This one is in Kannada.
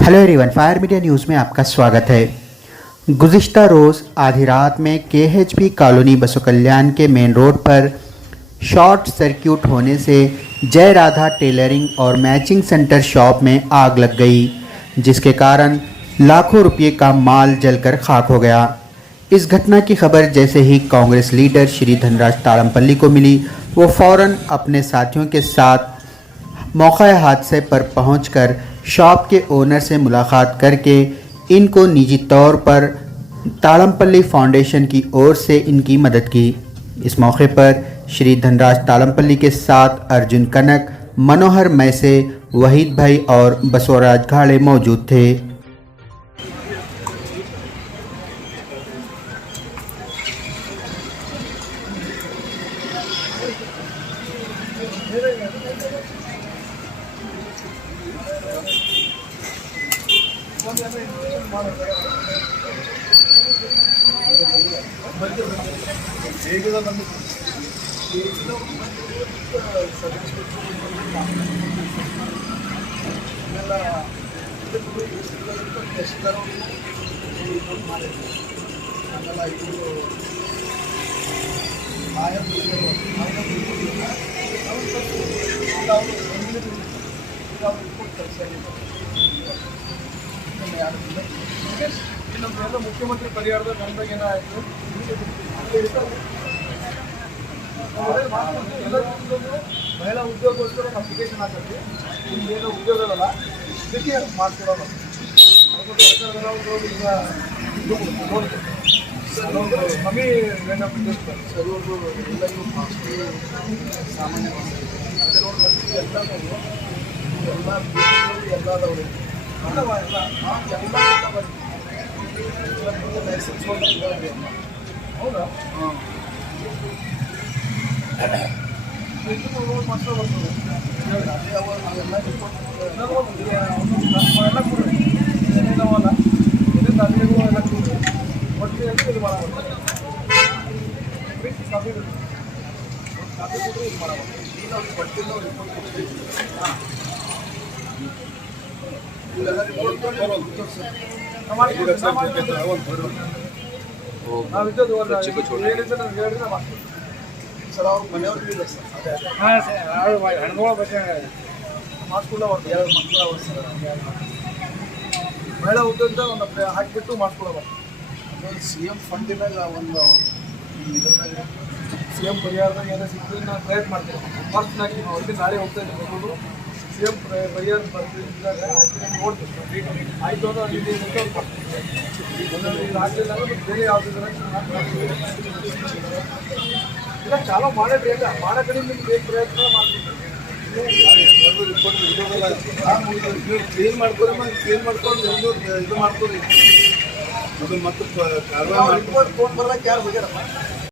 Hello everyone, fire media news में आपका स्वागत है। गुज़िश्ता रोज़ आधी रात में केएचपी कॉलोनी बसो कल्याण के मेन रोड पर शॉर्ट सर्किट होने से जय राधा टेलरिंग और मैचिंग सेंटर शॉप में आग लग गई, जिसके कारण लाखों रुपये का माल जलकर खाक हो गया। इस घटना की खबर जैसे ही कांग्रेस लीडर श्री धनराज तालमपल्ली को मिली, वो फ़ौरन अपने साथियों के साथ मौका हादसे पर पहुंचकर शॉप के ओनर से मुलाकात करके इनको निजी तौर पर तालमपल्ली फाउंडेशन की ओर से इनकी मदद की। इस मौके पर श्री धनराज तालमपल्ली के साथ अर्जुन कनक, मनोहर मैसे, वहीद भाई और बसवराज घाड़े मौजूद थे। ಮುಖ್ಯಮಂತ್ರಿ ಪರಿಹಾರದ ಗಂಟೆಗೆ ಏನಾಯಿತು ಮಹಿಳಾ ಉದ್ಯೋಗಕ್ಕೋಸ್ಕರ ಒಂದು ಅಪ್ಲಿಕೇಶನ್ ಹಾಕಿ ನಿಮ್ಗೇನೋ ಉದ್ಯೋಗದಲ್ಲ ಇದಕ್ಕೆ ಮಾಡಿಕೊಡೋಣ ಅದಕ್ಕೆ ಸರ್ಕಾರದವರು ಈಗ ಕಮ್ಮಿ ರೇಟ್ ಆಫ್ ಇಂಟ್ರೆಸ್ಟ್ ಸರ್ವರು ಎಲ್ಲರಿಗೂ ಸಾಮಾನ್ಯ ಅದೇ ನೋಡಿ ಎಲ್ಲದವರು ಎಲ್ಲದವರು ಲೈಸೆನ್ಸ್ ಹೌದಾ ಹಾಂ ಮಾತ್ರ ಬರ್ತದೆ ಅದೇ ಅವ ನಾವೆಲ್ಲ ಎಲ್ಲ ಕೂಡ ಏನೇನವಲ್ಲ ಎಲ್ಲಿ ತಂದೆಗೂ ಎಲ್ಲ ಕೂಡ ಒಟ್ಟು ಅಂತ ಇದು ಮಾಡಬಾರ್ದು ಕಾಫಿ ಕಾಫಿ ಕೊಟ್ಟರೆ ಇದು ಮಾಡಬಾರ್ದು ಈಗ ಅವ್ರು ಪಟ್ಟಿಲ್ಲ ರಿಪೋರ್ಟ್ ಕೊಡ್ತೀವಿ ಹಾಂ ಇಲ್ಲೆಲ್ಲ ರಿಪೋರ್ಟ್ ನಾವಿದ್ದದ್ದು ಏನಿದೆ ನನಗೆ ಹೇಳಿದ್ರೆ ಮಾಡ್ತೀವಿ ಸರ್ ಅವ್ರ ಮನೆಯವ್ರಿಗೆ ಇಲ್ಲ ಸರ್ ಅದೇ ಹಾಂ ಸರ್ ಹೆಣ್ಗಳ ಬಗ್ಗೆ ಮಾಡಿಸ್ಕೊಳ್ಳೋ ಒಂದು 2 ಮಕ್ಕಳು ಅವ್ರು ಸರ್ ಮಹಿಳಾ ಉದ್ಯೋಗದ ಒಂದು ಹಾಕಿಬಿಟ್ಟು ಮಾಡಿಸ್ಕೊಳ್ಳೋದು ಒಂದು ಸಿ ಎಮ್ ಫಂಡಿನಾಗ ಒಂದು ಇದ್ರ ಮೇಲೆ ಸಿ ಎಮ್ ಪರಿಹಾರದಾಗ ಏನೋ ಸಿಕ್ಕಿದ್ರೆ ನಾನು ಪ್ರಯತ್ನ ಮಾಡ್ತೀನಿ ಫಸ್ಟ್ನಾಗಿ ನಾವು ಅಲ್ಲಿ ನಾಳೆ ಹೋಗ್ತಾ ಇದ್ದೀನಿ ಮಕ್ಕಳು ಸಿ ಎಮ್ ಪರಿಹಾರ ಬರ್ತಿದ್ದಾಗ ಹಾಕಿ ನೋಡ್ತೀನಿ ಆಯಿತು ಅಂದ್ರೆ ಅಲ್ಲಿ ಆಗಲಿಲ್ಲ ಅಂದ್ರೆ ಬೇರೆ ಯಾವುದಿದ್ರೆ ಇಲ್ಲ ಚಾಲೂ ಮಾಡೇ ಬೇಗ ಮಾಡೋ ಕಡೆ ನಿಮ್ಗೆ ಬೇಗ ಪ್ರಯತ್ನ ಮಾಡ್ತೀನಿ ಕ್ಲೀನ್ ಮಾಡ್ಕೊರಿ ಕ್ಲೀನ್ ಮಾಡ್ಕೊಂಡು ಇದು ಮಾಡ್ಕೊರಿ ಅದು ಮತ್ತೆ ಫೋನ್ ಬರ್ಲಕ್ಕೆ ಯಾರು ಹೋಗ್ಯಾರಪ್ಪ